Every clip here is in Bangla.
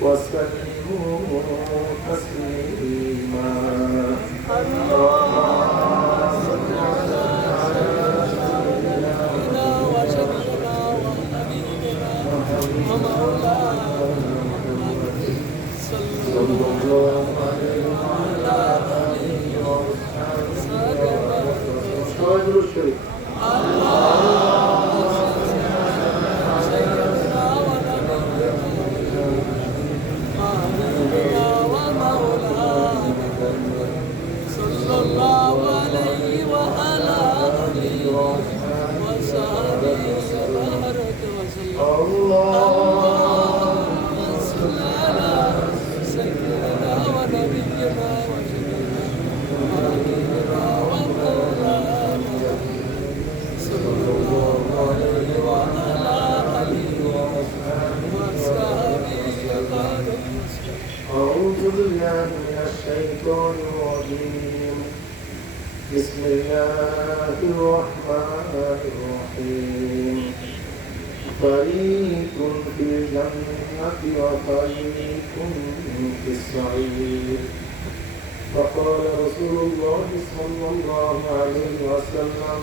وسلموا تسليما بسم الله الرحمن الرحيم فريق في الجنة وفريق في السعير فقال رسول الله صلى الله عليه وسلم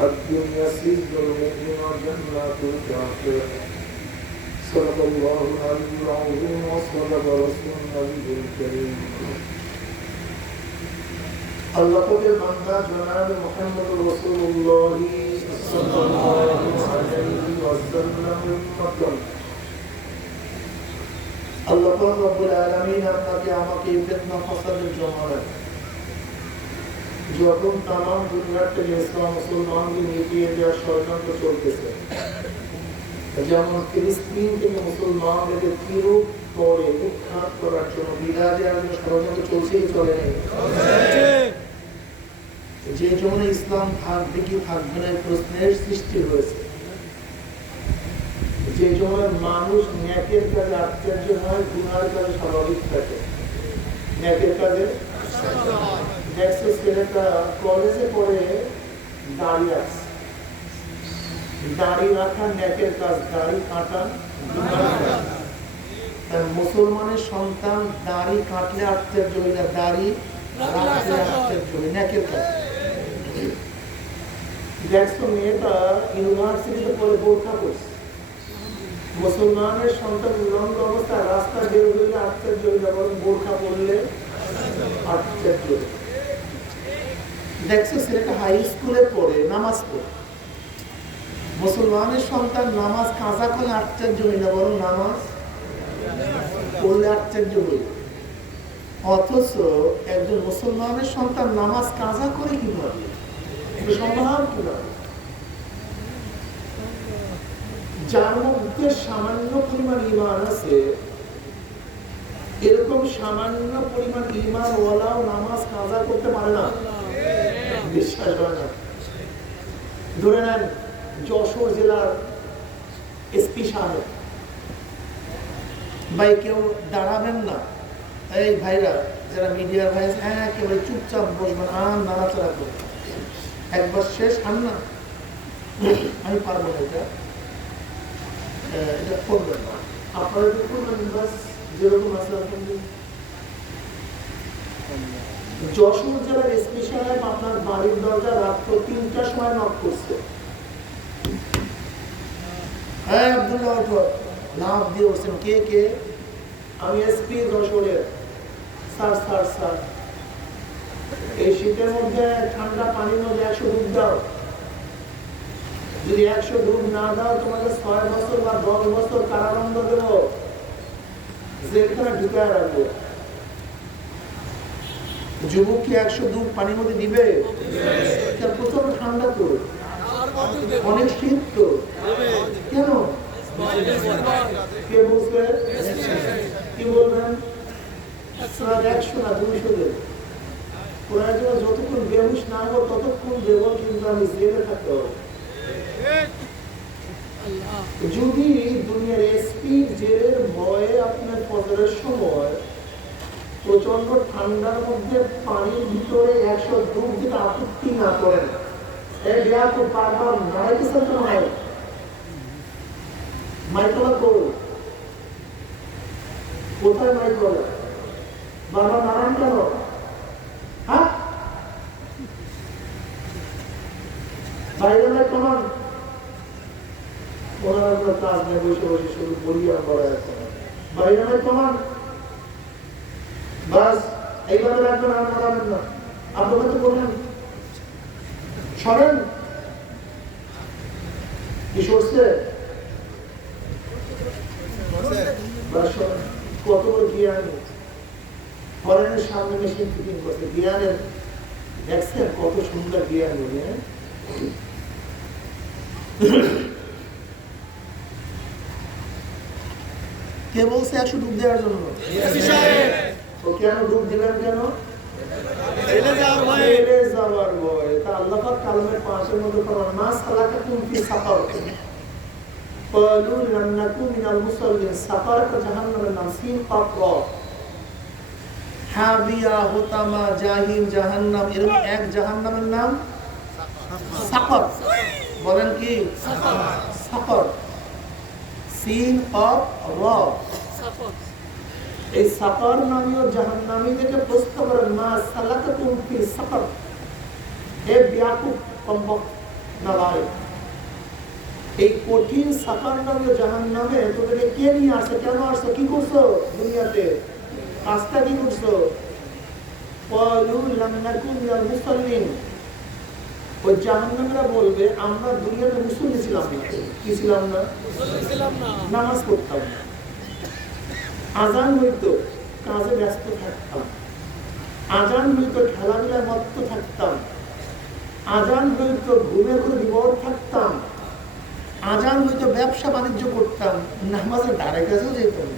الدنيا سجن المؤمن وجنة الكافر صدق الله العلي العظيم وصدق رسول النبي الكريم আল্লাহ পাকের বান্দা জনাব মুহাম্মদ রাসূলুল্লাহ সাল্লাল্লাহু আলাইহি ওয়াসাল্লামের উম্মত আল্লাহ পাক রব্বুল আলামিন আপনাকে আমাকে ফিতনা ফাসাদের জমানায় যখন তামাম দুনিয়ার থেকে ইসলাম মুসলমানদের মিটিয়ে দেওয়ার ষড়যন্ত্র চলতেছে যেমন ফিলিস্তিন থেকে মুসলমানদের কিরূপ করে উৎখাত করার জন্য বিদায় দেওয়ার জন্য ষড়যন্ত্র চলছেই চলে নেই যে জন্য ইসলাম থাকবে কি থাকবে না প্রশ্নের সৃষ্টি হয়েছে যে জন্য মানুষ ন্যাকের কাজে আশ্চর্য হয় গুনার কাজে স্বাভাবিক থাকে ন্যাকের কাজে দেখছো ছেলেটা কলেজে পড়ে দাঁড়িয়ে আছে দাড়ি রাখা ন্যাকের কাজ দাড়ি কাটা মুসলমানের সন্তান দাড়ি কাটলে আশ্চর্য হই না দাড়ি রাখলে আশ্চর্য হই ন্যাকের কাজ দেখছো মেয়েটা ইউনিভার্সিটিতে পড়ে বোরখা করছে মুসলমানের সন্তান উলঙ্গ অবস্থায় রাস্তা বের হইলে আশ্চর্য হই না বরং বোরখা পড়লে আশ্চর্য দেখছো ছেলেটা হাই স্কুলে পড়ে নামাজ পড়ে মুসলমানের সন্তান নামাজ কাজা করলে আশ্চর্য হই না বরং নামাজ পড়লে আশ্চর্য হই অথচ একজন মুসলমানের সন্তান নামাজ কাজা করে কিভাবে সম্ভব কিভাবে যার মধ্যে সামান্য পরিমাণ ঈমান আছে এরকম সামান্য পরিমাণ ঈমান ওয়ালাও নামাজ কাজা করতে পারে না বিশ্বাস হয় না ধরে নেন যশোর জেলার এসপি সাহেব ভাই কেউ দাঁড়াবেন না এই ভাইরা যারা মিডিয়ার ভাই হ্যাঁ একেবারে চুপচাপ বসবেন আর নাড়াচাড়া করবেন একবার শেষ আর না আমি পারবো না এটা করবেন না আপনারা কি করবেন বাস যেরকম আছে যশোর জেলার এসপি সাহেব আপনার বাড়ির দরজা রাত্র ৩টার সময় নক করছে হ্যাঁ আব্দুল্লাহ ওঠো লাভ দিয়ে উঠছেন কে কে আমি এসপি যশোরের স্যার স্যার স্যার এই শীতের মধ্যে ঠান্ডা পানির মধ্যে ১০০ ডুব দাও যদি ১০০ ডুব না দাও তোমাকে ৬ বছর বা ১০ বছর কারাদণ্ড দেব জেলখানা ঢুকে রাখবো যুবক কি ১০০ ডুব পানির মধ্যে দিবে প্রচন্ড ঠান্ডা তো অনেক শীত তো কেন কে বুঝবে কি বলবেন ১০০ না ২০০ দেব প্রয়োজন যতক্ষণ বেহুশ না হবো ততক্ষণ দেব কিন্তু আমি জেলে থাকতে হবে যদি দুনিয়ার এসপি জেলের ভয়ে আপনার ফজরের সময় প্রচন্ড ঠান্ডার মধ্যে পানির ভিতরে ১০০ ডুব দিতে আপত্তি না করেন এই বিয়া খুব বারবার নাড়াইতেছেন তো হয় মাইকলা করুন কোথায় মাইক বলে? বাবা নারায়ণ কেন? হ্যাঁ, বাইরে মাইক কমান। ওনার আপনার কাজ নেই, বসে বসে শুধু বলিয়া করা আছে। বাইরে মাইক কমান, বাস এইভাবে রাখবেন, আর নাড়াবেন না। আপনাকে তো বললেন সরেন, কি সরছে? কত বড় জ্ঞানী, ফরেনের সামনে মেশিন ফিটিং করছে। জ্ঞানের দেখছেন কত সুন্দর জ্ঞান বলে। কে বলছে 100 ডুব দেওয়ার জন্য? তো কেন ডুব দিলেন? কেন? যাওয়ার ভয়। তা আল্লাহ পাক কালামের 5-এর মধ্যে ফরমান, মা সালাকাকুম ফি সাকার ক্বালু লাম নাকু মিনাল মুসাল্লিন। সাকার কা জাহান্নামের নাম, সিন কাফ র, হাবিয়া, হুতামা, জাহিম, জাহান্নাম, এরকম এক জাহান্নামের নাম সাকার। বলেন কি? সাকার, সিন কাফ র। এই সাকার নামীয় জাহান্নামীদেরকে প্রশ্ন করেন, মা সালাকাকুম ফি সাকার, হে বেয়াকুব কমবক নালায়েক, এই কঠিন সাকার নামীয় জাহান্নামে তোদেরকে কে নিয়ে আসছে? কেন আসছো? কি করছো দুনিয়াতে? কাজটা কি করছো? ক্বালু লাম নাকু মিনাল মুসাল্লিন। ওই জাহান্নামীরা বলবে, আমরা দুনিয়াতে মুসল্লি ছিলাম না। কি ছিলাম না? নামাজ পড়তাম না, আজান হইতো কাজে ব্যস্ত থাকতাম, আজান হইতো খেলাধুলায় মত্ত থাকতাম, আজান হইতো ঘুমের করে বিবর থাকতাম, আজান হইতো ব্যবসা বাণিজ্য করতাম, নামাজের ধারে কাছেও যেতাম।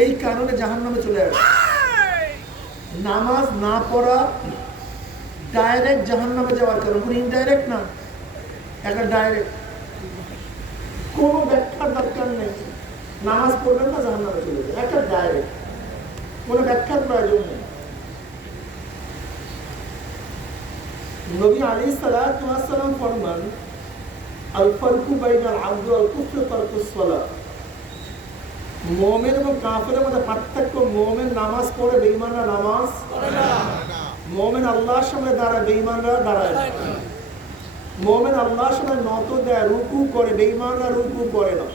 এই কারণে জাহান্নামে চলে আসে। নামাজ না পড়া ডাইরেক্ট জাহান্নামে যাওয়ার কারণ, কোনো ইনডাইরেক্ট না, একটা ডাইরেক্ট। কোনো ব্যাখ্যার দরকার নেই, নামাজ পড়বেন না জাহান্নামে চলে যাবে, একটা ডাইরেক্ট, কোনো ব্যাখ্যার প্রয়োজন নেই। নবী আলাইহিস সালাতু ওয়াস সালাম ফরমান, আল ফারকু বাইনাল আবদি ওয়াল কুফরি তারকুস সালাত। মুমিন এবং কাফেরের মধ্যে পার্থক্য, মুমিন নামাজ পড়ে, বেঈমানরা নামাজ পড়ে না। মুমিন আল্লাহর সামনে দাঁড়ায়, বেঈমানরা দাঁড়ায় না। মুমিন আল্লাহর সামনে নত দেয়, রুকু করে, বেঈমানরা রুকু করে না।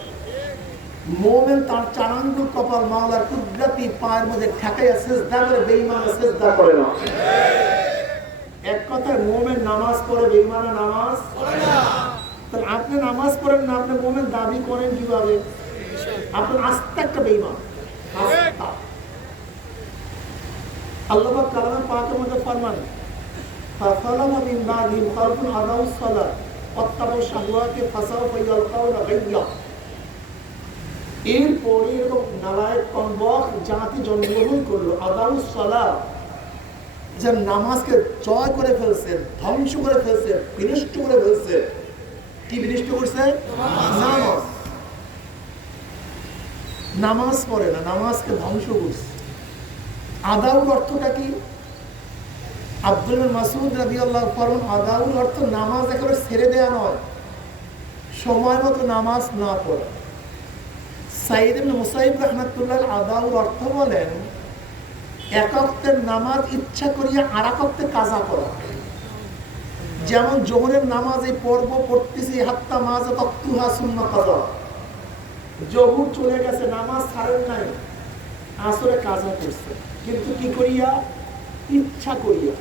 মুমিন তার 4 আঙ্গুল কপাল মাওলার কুদরতি পায়ের মধ্যে ঠেকাইয়া সিজদা করে, বেঈমানরা সিজদা করে না। এক কথায় মুমিন নামাজ পড়ে, বেঈমানরা নামাজ পড়ে না। তাহলে আপনি নামাজ পড়েন না, আপনি মুমিন দাবি করেন কিভাবে? আপনার আস্থা একটা বেঈমান আস্থা। আল্লাহ পাক কালামে পাকের মধ্যে ফরমান, ফাসালামা মিন বাদিহিম খালফুন আদাউস সালাত ওয়াত্তাবাউ শাহওয়াতি ফাসাউফা ইয়ালকাউনা গায়্যা। এরপরে এরকম নালায়েক কমবখ জাতি জন্মগ্রহণ করলো, আদাউস সালাত, যে নামাজকে জয় করে ফেলছে, ধ্বংস করে ফেলছে, বিনষ্ট করে ফেলছে। কি বিনষ্ট করছে? নামাজ। নামাজ পড়ে না, নামাজকে ধ্বংস করছে। আদাউর অর্থটা কি? আব্দুল মাসউদ রাদিয়াল্লাহু ফরমান, আদাউর অর্থ নামাজ একেবারে ছেড়ে দেয়া নয়, সময় মতো নামাজ না পড়া। সাইয়্যিদ ইবনে মুসাইয়্যিব রাহমাতুল্লাহ আদাউর অর্থ বলেন, এক ওয়াক্তের নামাজ ইচ্ছা করিয়া আর এক ওয়াক্তে কাজা করা। যেমন জোহরের নামাজ এই পর্ব পড়তেছি, হাত্তা মাযা তাকতুহা সুন্নাহ কাজা। জোহর চলে গেছে, নামাজ ছাড়েন নাই, আসরে কাজা করছে, কিন্তু কি করিয়া? ইচ্ছা করিয়া।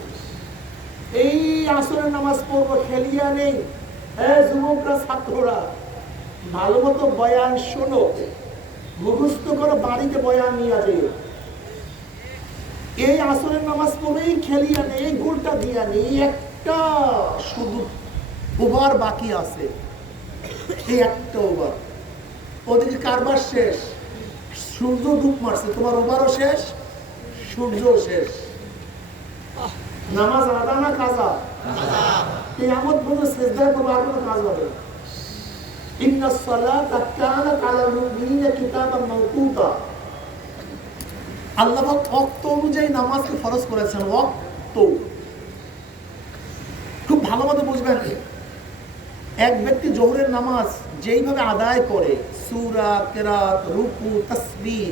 এই আসরের নামাজ পড়বো, খেলিয়া নেই। যুবকরা, ছাত্ররা, ভালো মতো বয়ান শোনো, মুখস্থ করো, বাড়িতে বয়ান নিয়ে যাই। এই আসরের নামাজ পড়েই খেলিয়া নেই, এই গোলটা দিয়া নেই, একটা শুধু ওভার বাকি আছে, এই একটা ওভার। ওদিকে কারবার শেষ, সূর্য ডুব মারছে, তোমার ওভারও শেষ, সূর্য শেষ। নামাজ আদা না কাজা? কিয়ামত পর্যন্ত সিজদায় পড়বে, আর কোনো কাজ হবে না। ইন্নাস সালাতা কানাত আলাল মুমিনিনা কিতাবান মাওকুতা। আল্লাহ পাক ওয়াক্ত অনুযায়ী নামাজকে ফরজ করেছেন। ওয়াক্ত খুব ভালো মতো বুঝবেন। এক ব্যক্তি জোহরের নামাজ যেইভাবে আদায় করে, সূরা, কিরাত, রুকু, তাসবিহ,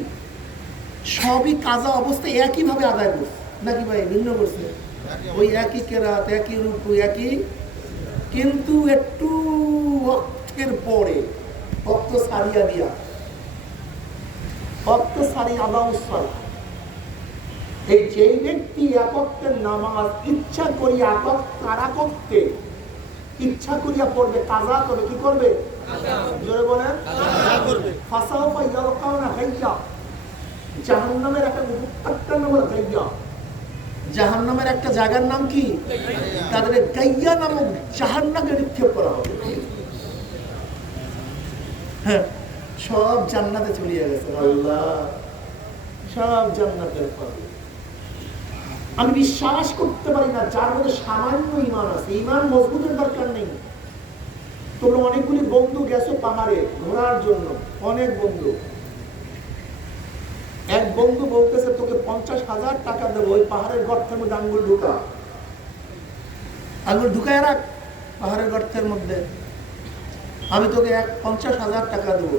সবই কাজা অবস্থায় একইভাবে আদায় করছে নাকি ভাই? ভিন্ন করছে, ওই একই কেরাত, একই রুকু, একই, কিন্তু একটু ওয়াক্তের পরে ওয়াক্ত সারিয়া দিয়া, ওয়াক্ত সারিয়া আদাউসাল, এই যেই ব্যক্তি এক ওয়াক্তের নামাজ ইচ্ছা করিয়া একক কারাকত্বে ইচ্ছা করিয়া পড়বে, কাজা করবে, কি করবে? জোরে বলেন, ফাসাউফা ইয়ালকাউনা গাইয়া, জাহান্নামের একটা নাম হলো গাইয়া। জাহান্নামের একটা জায়গার নাম কি? তাদের গাইয়া নামক জাহান্নামে নিক্ষেপ করা হবে। হ্যাঁ, সব জান্নাতে চলে গেছে, আল্লাহ সব জান্নাতের পাবে। আমি বিশ্বাস করতে পারি না যার মধ্যে সামান্য ঈমান আছে। ঈমান মজবুতের দরকার নেই। তোমরা অনেকগুলি বন্ধু গেছো পাহাড়ে ঘোরার জন্য, অনেক বন্ধু। এক বন্ধু বলতেছে তোকে 50,000 টাকা দেবো, ওই পাহাড়ের গর্তের মধ্যে আঙ্গুল ঢুকা, আঙ্গুল ঢুকায় রাখ পাহাড়ের গর্তের মধ্যে, আমি তোকে 50,000 টাকা দেবো।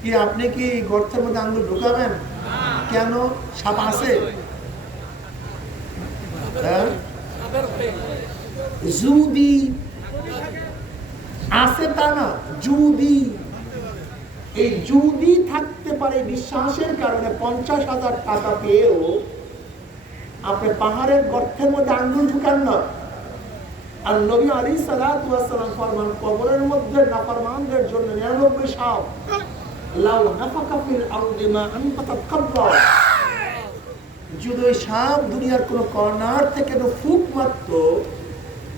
কি আপনি কি গর্তের মধ্যে আঙ্গুল ঢুকাবেন? কেন? সাপ আছে? যদি আছে তা না, যদি এই যদি থাকতে পারে বিশ্বাসের কারণে 50,000 টাকা পেয়েও আপনি পাহাড়ের গর্তের মধ্যে আঙ্গুল ঢুকান না। আর নবী আলাইহিস সালাতু ওয়াস সালাম ফরমান, কবরের মধ্যে নাফরমানদের জন্য 99 সাপ, লাউ নাফাকা ফিল আরদি মা আনবাতাত কাবরা, যদি ওই সাপ দুনিয়ার কোন কর্নার থেকে ফুক মারত,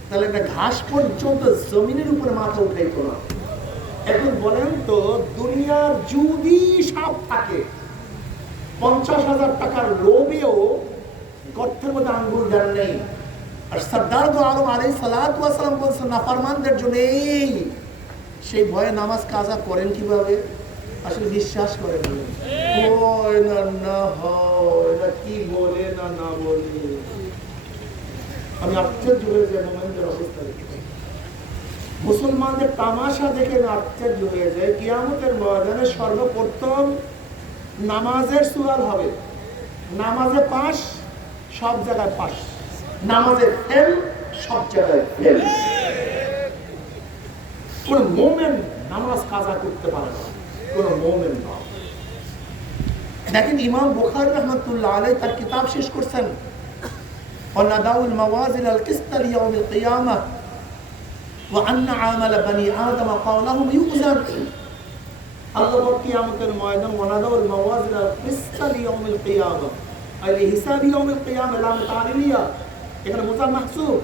তাহলে একটা ঘাস পর্যন্ত জমিনের উপরে মাথা উঠাইতো না। এখন বলেন তো, দুনিয়ার যদি সাপ থাকে, 50,000 টাকার লোভেও গর্তের মধ্যে আঙ্গুল দেন নেই। আর সরদার দো আলম আলাইহিস সালাতু ওয়াস সালাম বলছেন নাফরমানদের জন্য এই সেই ভয়ে নামাজ কাজা করেন কিভাবে? আসলে বিশ্বাস করেন না, হয় না, কি বলে না না বলে। আমি আশ্চর্য হয়ে যাই মোমেনদের অবস্থা দেখে, মুসলমানদের তামাশা দেখে আশ্চর্য হয়ে যায়। কিয়ামতের ময়দানে সর্বপ্রথম নামাজের সুয়াল হবে। নামাজে পাস, সব জায়গায় পাস, নামাজে ফেল, সব জায়গায় ফেল। কোন মোমেন নামাজ কাজা করতে পারে না, কোন মোমেন না। দেখেন ইমাম বুখারী রাহমাতুল্লাহ আলাইহি তার কিতাব শেষ করছেন, ওয়ানাদাউল মাওয়াজিন আল কিসত লিয়াউমিল কিয়ামাহ ওয়া আন্না আমাল বানি আদম ক্বালাহুম ইউজান। আল্লাহ কিয়ামতের ময়দান ওয়ানাদাউল মাওয়াজিন আল কিসত লিয়াউমিল কিয়ামাহ, আই লিহিসাব ইয়াউমিল কিয়ামাহ লাম তারিলিয়া, এখানে মুজাম মাহসুব।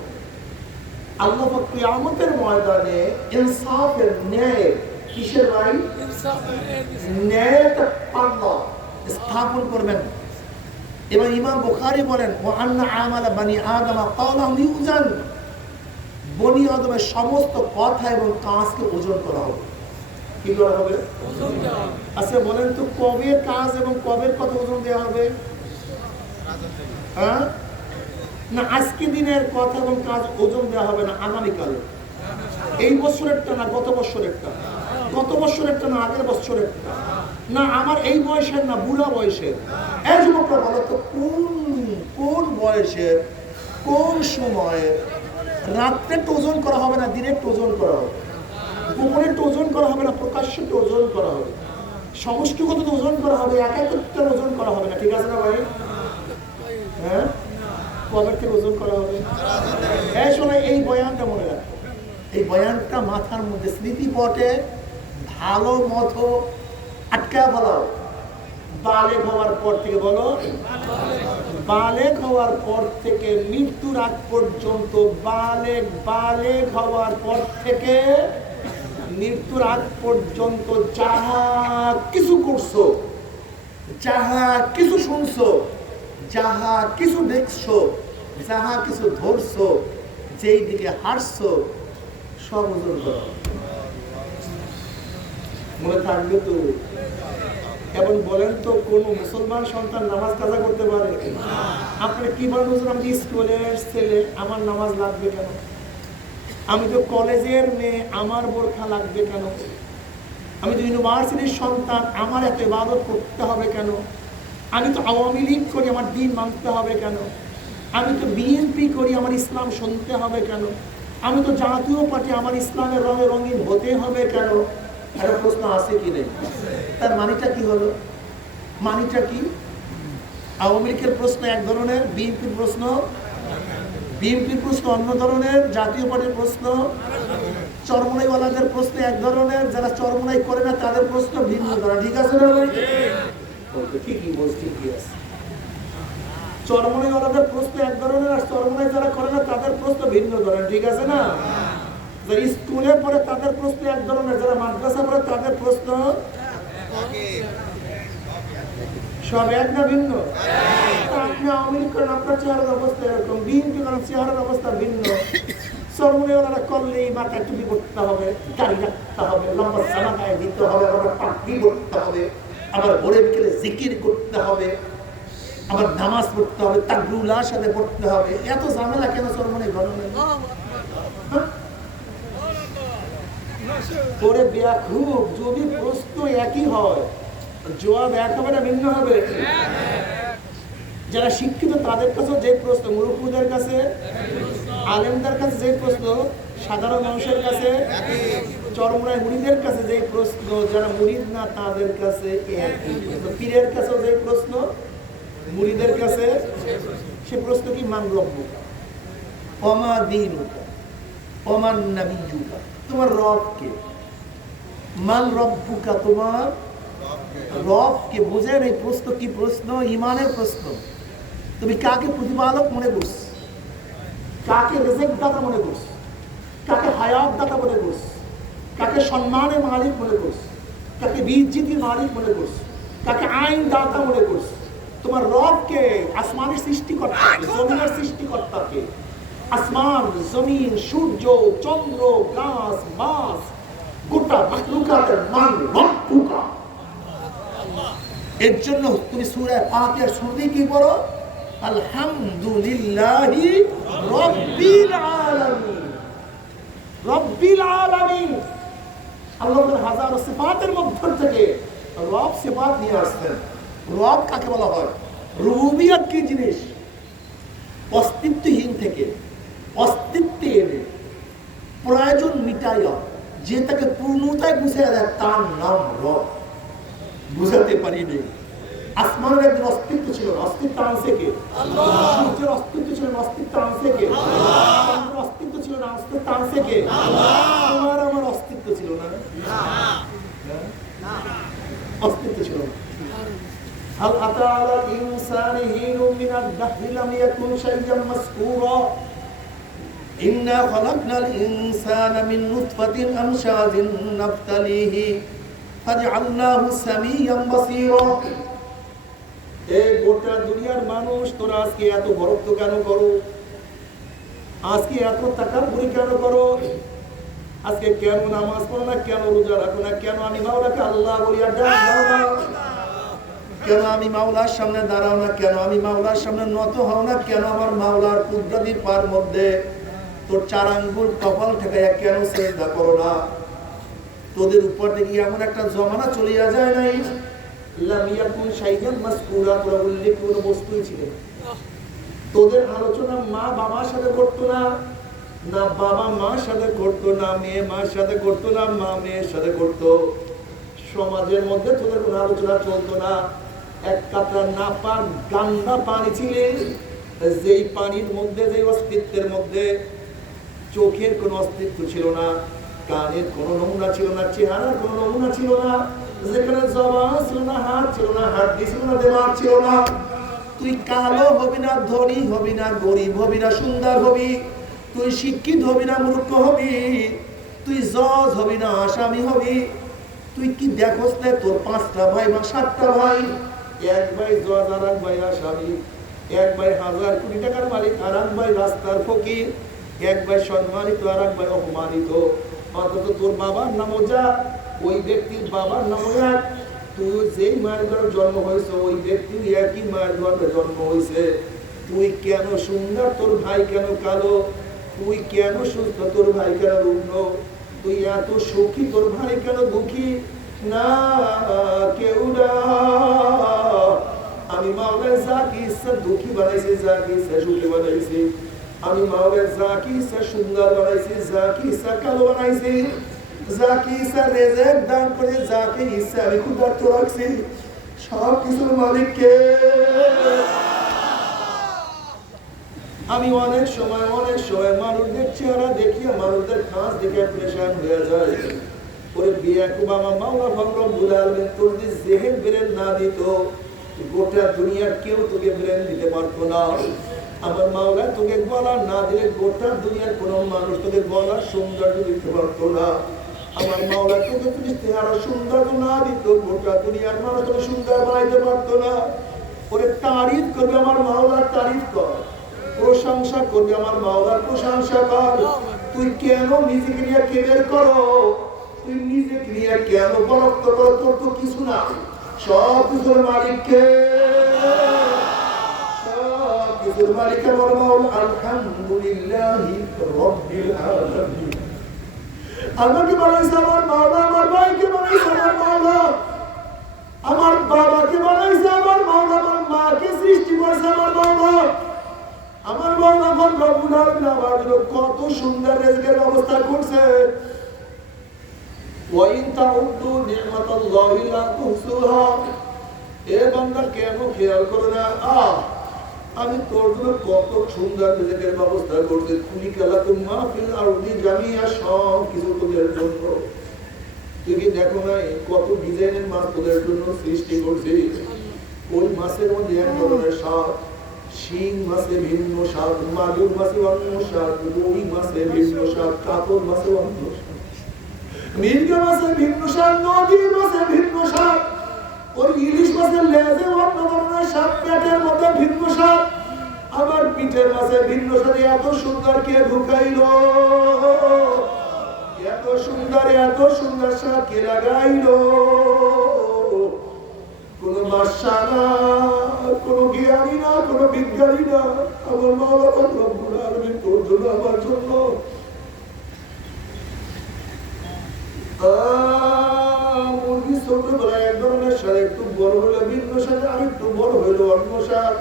আল্লাহ কিয়ামতের ময়দানে ইনসাফের, ন্যায়, কিসের ভাই? ন্যায়টা পাল্লা স্থাপন করবেন। এবং ইমাম বুখারী বলেন, ওয়া আন্না আমাল বানি আদম ক্বালাহুম ইউজান, বনি আদমের সমস্ত কথা এবং কাজকে ওজন করা হবে। কি করা হবে? আচ্ছা বলেন তো, কবে কাজ এবং কবের কথা ওজন দেওয়া হবে? হ্যাঁ না, আজকে দিনের কথা এবং কাজ ওজন দেওয়া হবে না, আগামীকালে, এই বছরেরটা না গত বছরেরটা, গত বছরেরটা না আগের বছরেরটা, না আমার এই বয়সের না বুড়া বয়সের। এই যুবকরা বলো তো, কোন বয়সের কোন সময়ে রাত্রে ওজন করা হবে না, দিনের ওজন করা হবে, গোপনে ওজন করা হবে না, প্রকাশ্যে ওজন করা হবে, সমষ্টিগত ওজন করা হবে, একাকিত্বের ওজন করা হবে না। ঠিক আছে না ভাই? হ্যাঁ, কবের থেকে ওজন করা হবে? এই সময় এই বয়ানটা মনে রাখো, এই বয়ানটা মাথার মধ্যে স্মৃতিপটে ভালো মতো আটকা ফেলাও। বালেগ হওয়ার পর থেকে, বলো, বালেগ হওয়ার পর থেকে মৃত্যুর আগ পর্যন্ত, বালেগ হওয়ার পর থেকে মৃত্যুর আগ পর্যন্ত যাহা কিছু করছো, যাহা কিছু শুনছো, যাহা কিছু দেখছো, যাহা কিছু ধরছো, যেই দিকে হাঁটছো, সব ওজন করো। মনে থাকবে তো? এবং বলেন তো, কোন মুসলমান সন্তান নামাজ কাজা করতে পারে? আপনি কি বলেন, আমি স্কুলের ছেলে, আমার নামাজ লাগবে কেন? আমি তো কলেজের মেয়ে, আমার বোরখা লাগবে কেন? আমি তো ইউনিভার্সিটির সন্তান, আমার এত ইবাদত করতে হবে কেন? আমি তো আওয়ামী লীগ করি, আমার দিন মানতে হবে কেন? আমি তো বিএনপি করি, আমার ইসলাম শুনতে হবে কেন? আমি তো জাতীয় পার্টি, আমার ইসলামের রঙে রঙিন হতে হবে কেন? একটা প্রশ্ন আছে কি নেই? তার মানিটা কি হলো? মানিটা কি? আওয়ামী লীগের প্রশ্ন এক ধরনের, বিএনপির প্রশ্ন অন্য ধরনের, জাতীয় পার্টির প্রশ্ন, চরমনাইওয়ালাদের প্রশ্ন এক ধরনের, যারা চরমনাই করে না তাদের প্রশ্ন ভিন্ন ধরনের। ঠিক আছে না? ঠিকই বলছি, ঠিকই আছে। চরমনাইওয়ালাদের প্রশ্ন এক ধরনের, আর চরমনাই যারা করে না তাদের প্রশ্ন ভিন্ন ধরনের। ঠিক আছে না? যারা স্কুলে পড়ে তাদের প্রশ্ন এক ধরনের, যারা মাদ্রাসা পড়ে তাদের প্রশ্ন সব এক না ভিন্ন? আপনি আওয়ামী লীগ করেন, আপনার চেহারার অবস্থা এরকম, বিএনপি করেন, চেহারার অবস্থা ভিন্ন। চরমনাইওয়ালারা করলেই মাথায় টুপি পড়তে হবে, দাড়ি রাখতে হবে, লম্বা জামা গায়ে দিতে হবে, আবার পাগড়ি পড়তে হবে, আবার ভোরে বিকেলে জিকির করতে হবে, আবার নামাজ পড়তে হবে, তাকবীরের সাথে পড়তে হবে। এত ঝামেলা কেন চরমনাই ঘটনা? পরে বেয়াকুব, যদি প্রশ্ন একই হয় জবাব এক হবে না ভিন্ন হবে? যারা শিক্ষিত তাদের কাছে যে প্রশ্ন, মুরব্বীদের কাছে, আলেমদের কাছে যে প্রশ্ন, সাধারণ মানুষের কাছে, চরমনাই মুরিদের কাছে যে প্রশ্ন, যারা মুরিদ না তাদের কাছে একই। পীরের কাছেও যে প্রশ্ন, মুরিদের কাছে সে প্রশ্ন কি? মান রব্বুকা, ওমা দীনুকা, ওমান নাবিয়্যুকা, তোমার রব কে? মান রব্বুকা, তোমার রব কে? বুঝেন এই প্রশ্ন কি প্রশ্ন? ইমানের প্রশ্ন। তুমি কাকে প্রতিপালক মনে করছ? কাকে রিজিক দাতা মনে করছ? কাকে হায়াত দাতা মনে করছ? কাকে সম্মানের মালিক মনে করছ? কাকে বিজ্জিতির মালিক মনে করছ? কাকে আইন দাতা মনে করছ? তোমার রবকে, আসমানের সৃষ্টিকর্তা, জমিনের সৃষ্টিকর্তা কে? আসমান, জমিন, সূর্য, চন্দ্র, গাছ, মাছ, গোটা মাখলুকাতের মান রব্বুকা। এর জন্য তুমি সূরা ফাতিহার শুরুতেই কি পড়ো? আলহামদুলিল্লাহি রাব্বিল আলামিন। রাব্বিল আলামিন। আল্লাহর হাজারো সিফাতের মধ্য থেকে রব সিফাত নিয়ে আসছেন। রব কাকে বলা হয়? রুবুবিয়ত কি জিনিস? অস্তিত্বহীন থেকে অস্তিত্বে এনে প্রয়োজন মিটাইয়া যে তাকে পূর্ণতায় বুঝিয়ে দেয় তার নাম রব। বুঝাতে পারিনি। আসমানের একদিন অস্তিত্ব ছিল না, অস্তিত্ব আনছে কে? আল্লাহ। সূর্যের অস্তিত্ব ছিল না, অস্তিত্ব আনছে কে? আল্লাহ। চন্দ্রের অস্তিত্ব ছিল না, অস্তিত্ব আনছে কে? আল্লাহ। তোমার আমার অস্তিত্ব ছিল না? না, অস্তিত্ব ছিল না। হাল আতা আলাল ইনসানি হিনুম মিনাদ দাহরি লাম ইয়াকুন শাইয়্যান মাযকুরা ইন্না খালাকনাল ইনসানা মিন নুতফাতিন আমশাজিন নাবতালিহি ফাজআলনাহু সামিয়াম বাসীরা। এই গোটা দুনিয়ার মানুষ, তোরা আজকে এত বরত্ব কেন করো? আজকে এত তাকাব্বুরি কেন করো? আজকে কেন নামাজ পড়ো না? কেন রোজা রাখো না? কেন আমি মাওলাকে আল্লাহ বলি আর ডাক দাও না? কেন আমি মাওলার সামনে দাঁড়াও না? কেন আমি মাওলার সামনে নত হও না? কেন আমার মাওলার কুদরতি পার মধ্যে তোর 4 আঙ্গুল কপাল ঠেকাইয়া কেন সিজদা করো না? তোদের উপর থেকে এমন একটা জমানা চলিয়া যায় নাই লাম ইয়াকুন শাইয়ান মাযকুরা, তোরা উল্লেখ কোনো বস্তুই ছিল না। তোদের আলোচনা মা বাবার সাথে করতো না, না বাবা মার সাথে করতো, না মেয়ে মার সাথে করতো, না মা মেয়ের সাথে করতো। সমাজের মধ্যে তোদের কোনো আলোচনা চলতো না। এক কাতরা নাপাক গান্ডা পানি ছিল, যেই পানির মধ্যে, যে অস্তিত্বের মধ্যে চোখের কোনো অস্তিত্ব ছিল না, কানের কোনো নমুনা ছিল না, চেহারার কোনো নমুনা ছিল না, যেখানে জবান ছিল না, হাত ছিল না, হাড্ডি ছিল না, দেমাগ ছিল না। তুই কালো হবি না, ধনী হবি না, গরিব হবি না, সুন্দর হবি, তুই শিক্ষিত হবি না, মূর্খ হবি, তুই জজ হবি না, আসামি হবি। তুই কি দেখোস না তোর 5টা ভাই বা 7টা ভাই, এক ভাই জজ, আর এক ভাই আসামি, এক ভাই 1000 কোটি টাকার মালিক, আর এক ভাই রাস্তার ফকির, এক ভাই সম্মানিত, আর এক ভাই অপমানিত। অন্তত তোর বাবার নামও যা, ওই ব্যক্তির বাবার নামও এক। তুই যেই মায়ের ঘরে জন্ম হয়েছে ওই ব্যক্তির একই মায়ের ঘরে জন্ম হয়েছে। তুই কেন সুন্দর, তোর ভাই কেন কালো? তুই কেন সুস্থ, তোর ভাই কেন রুগ্ন? তুই এত সুখী, তোর ভাই কেন দুঃখী? না, কেউ না। আমি যাকে ইচ্ছা দুঃখী বানাইছে, যাকে ইচ্ছা সুখী বানাইছে। আমি মাওলা যাকে ইচ্ছা সুন্দর বানাইছি, যাকে ইচ্ছা কালো বানাইছি, যাকে ইচ্ছা রেজেক দান করে, যাকে ইচ্ছা আমি ক্ষুধার্ত রাখছি। সব কিছুর মালিককে। আমি অনেক সময় মানুষদের চেহারা দেখিয়া, মানুষদের কাজ দেখে প্রেশান হয়ে যায়। ওরে বিয়া কুবামা মাওলা রব্বুল আলামিন তোর যে জেহেন ব্রেন না দিত, গোটা দুনিয়ার কেউ তোকে ব্রেন দিতে পারতো না। আমার মাওলা তোকে গলা না দিলে গোটা দুনিয়ার কোনো মানুষ তোকে গলার সৌন্দর্য দিতে পারতো না। আমার মাওলা তোকে যদি চেহারা সৌন্দর্য না দিত, গোটা দুনিয়ার মানুষ তোকে সুন্দর বানাইতে পারতো না। ওরে তারিফ করবে আমার মাওলার তারিফ কর, প্রশংসা করবে আমার মাওলার প্রশংসা কর। তুই কেন নিজেকে নিয়ে কেবের করো? তুই নিজেকে নিয়ে কেন বরক্ত করো? তোর তো কিছু না, সব কিছুর মালিককে। সব কিছুর মালিক আমার মাওলা। আলহামদুলিল্লাহি রাব্বিল আলামিন। আমাকে বানাইছে আমার মাওলা, আমার ভাইকে বানাইছে আমার মাওলা, আমার বাবাকে বানাইছে আমার মাওলা, আমার মাকে সৃষ্টি করেছে আমার মাওলা। আমার মাওলা রব্বুল আলামিন আমার জন্য কত সুন্দর রিজকের ব্যবস্থা করছে। ওয়া ইন তাউদ্দু নি'মাতাল্লাহি লা তুহসুহা। এ বান্দা কেন খেয়াল করো না? আমি তোর জন্য কত সুন্দর রিজকের ব্যবস্থা করছি। খুলিকালাকুম মা ফিল আরদি জামিআ, সব কিছু তোদের জন্য। তুই কি দেখো না কত ডিজাইনের মাছ তোদের জন্য সৃষ্টি করছি? ওই মাছের মধ্যে এক ধরনের স্বাদ, শিং মাছে ভিন্ন স্বাদ, মাগুর মাছে অন্য স্বাদ, রুই মাছে ভিন্ন স্বাদ, কাতল মাছে অন্য স্বাদ, মৃগেল মাছে ভিন্ন স্বাদ, নদীর মাছে ভিন্ন স্বাদ, ওই ইলিশ মাছের লেজে অন্য ধরনের স্বাদ, পেটের মধ্যে ভিন্ন স্বাদ, আমার পিঠের মাছে ভিন্ন স্বাদ। এত সুন্দর কে ঢুকাইলো? এত সুন্দর স্বাদ কে লাগাইলো? কোন বাদশা না, কোন জ্ঞানী না, কোন বিজ্ঞানী না, আমার মাওলা রব্বুল আলামিন তোর জন্য, আমার জন্য। মুরগি ছোটবেলায় এক ধরনের স্বাদ, একটু বড় হলে ভিন্ন স্বাদ, আর একটু বড় হইলো অন্য স্বাদ।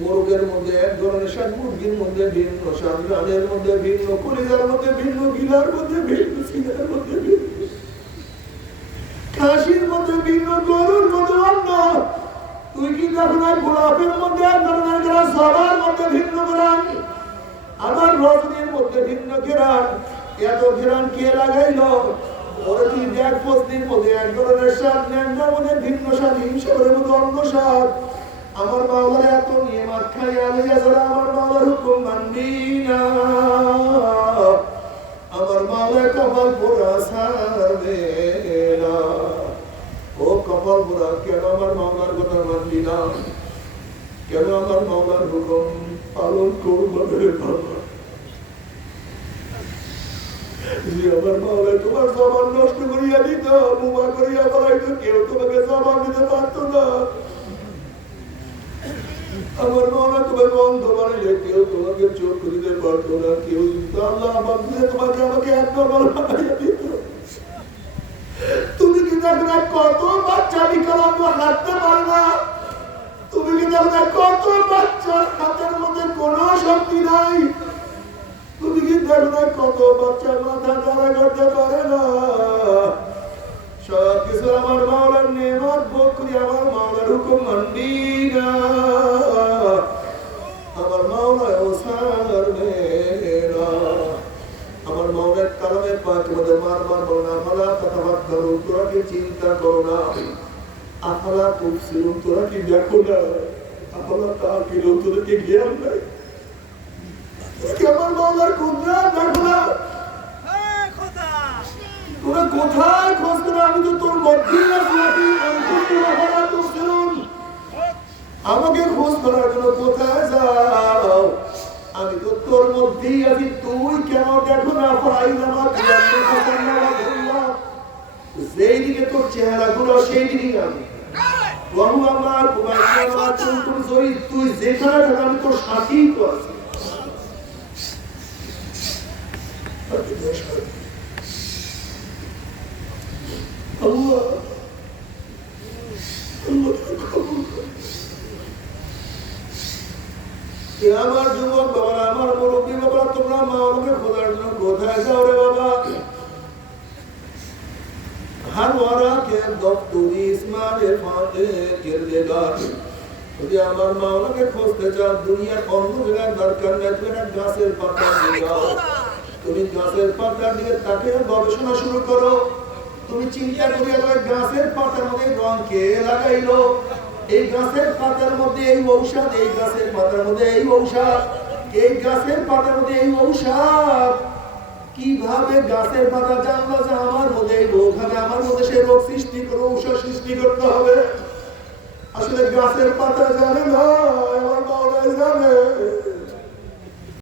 মুরগের মধ্যে এক ধরনের স্বাদ, মুরগির মধ্যে ভিন্ন স্বাদ, রানের মধ্যে ভিন্ন, কলিজার মধ্যে ভিন্ন, গিলার মধ্যে ভিন্ন, সিনার মধ্যে ভিন্ন, খাসির মধ্যে ভিন্ন, গরুর মধ্যে অন্য। তুই কি দেখো না গোলাপের মধ্যে এক ধরনের ঘেরান, সবার মধ্যে ভিন্ন ঘেরান, আমার রজনীর মধ্যে ভিন্ন ঘেরান। এত ঘেরান কে লাগাইলো? ওরে তুই দেখ পত্নীর মধ্যে এক ধরনের স্বাদ, ন্যাংটার মধ্যে ভিন্ন স্বাদ, হিংসাবের মধ্যে অন্য স্বাদ। আমার মাওলার এত নিয়ামত খাইয়া লইয়া যারা আমার মাওলার হুকুম মানবি না, আমার মাওলা কপাল পোড়া ছাড়বে না। ও কপাল পোড়া, কেন আমার মাওলার কথা মানবি না? কেন আমার মাওলার হুকুম পালন করবো রে বাবা? আমার মাওলা তোমার জবান নষ্ট করিয়া দিত, বোমা করিয়া বলাইতো, কেউ তোমাকে জবান দিতে পারতো না। আমার মাওলা তোমাকে অন্ধ বানাইলে কেউ তোমাকে চোখ দিতে পারতো না, কেউ আল্লাহ তোমাকে আমাকে এক নম্বর বানাইয়া দিত। তুমি কি দেখো না কত বাচ্চা বিকলাঙ্গ হাঁটতে পারে না? তুমি কি দেখো না কত বাচ্চার হাতের মধ্যে কোনো শক্তি নাই? তুমি কি দেখো না কত বাচ্চা মাথা দাঁড়া করতে পারে না? সব কিছু আমার মাওলার নেয়ামত ভোগ করি, আমার মাওলার হুকুম মানবি না, আমার মাওলা ছাড়বে না। আমার মাওলার কালামে পাকের মধ্যে বারবার বলো না, আফালা তাতাফাক্কারু, তোরা কি চিন্তা করো না? আফালা তুবসিরুন, তোরা কি দেখো না? আফালা তাকিলুন, তোদের কি জ্ঞান নাই? আমার মাওলার কুদরত দেখো না? তোরা কোথায় খোঁজ করে? আমি তো তোর মধ্যেই আছি। আমাকে খোঁজ করার জন্য কোথায় যাও? আমি তো তোর মধ্যেই আছি। তুই কেন দেখো না? যেই দিকে তোর চেহারা গুলো সেই দিকে আমি, তুই যেখানে থাক আমি তোর সাথেই তো আছি। আমার যুবক বাবারা, আমার মুরব্বী বাবা, তোমরা মাওলাকে খোঁজার জন্য কোথায় যাও রে বাবা? हर वारा के दफ्तरी इस्माइल फाते किरदेगार যদি আমার মাওলাকে খুঁজতে চাও দুনিয়ার অন্য জায়গায় দরকার নেই, তুমি একটা গাছের পাতা দিয়ে যাও। তুমি গাছের পাতার দিকে তাকিয়ে গবেষণা শুরু করো। তুমি চিন্তা করিয়া যাবে গাছের পাতার মধ্যে রং কে লাগাইলো, এই গাছের পাতার মধ্যে এই ঔষধ, এই গাছের পাতার মধ্যে এই ঔষধ, এই গাছের পাতার মধ্যে এই ঔষধ। কিভাবে গাছের পাতা জানলো যে আমার মধ্যে এই রোগ হবে, আমার মধ্যে সেই রোগ সৃষ্টি করে ঔষধ সৃষ্টি করতে হবে? আসলে গাছের পাতা জানে না, আমার মাওলাই জানে।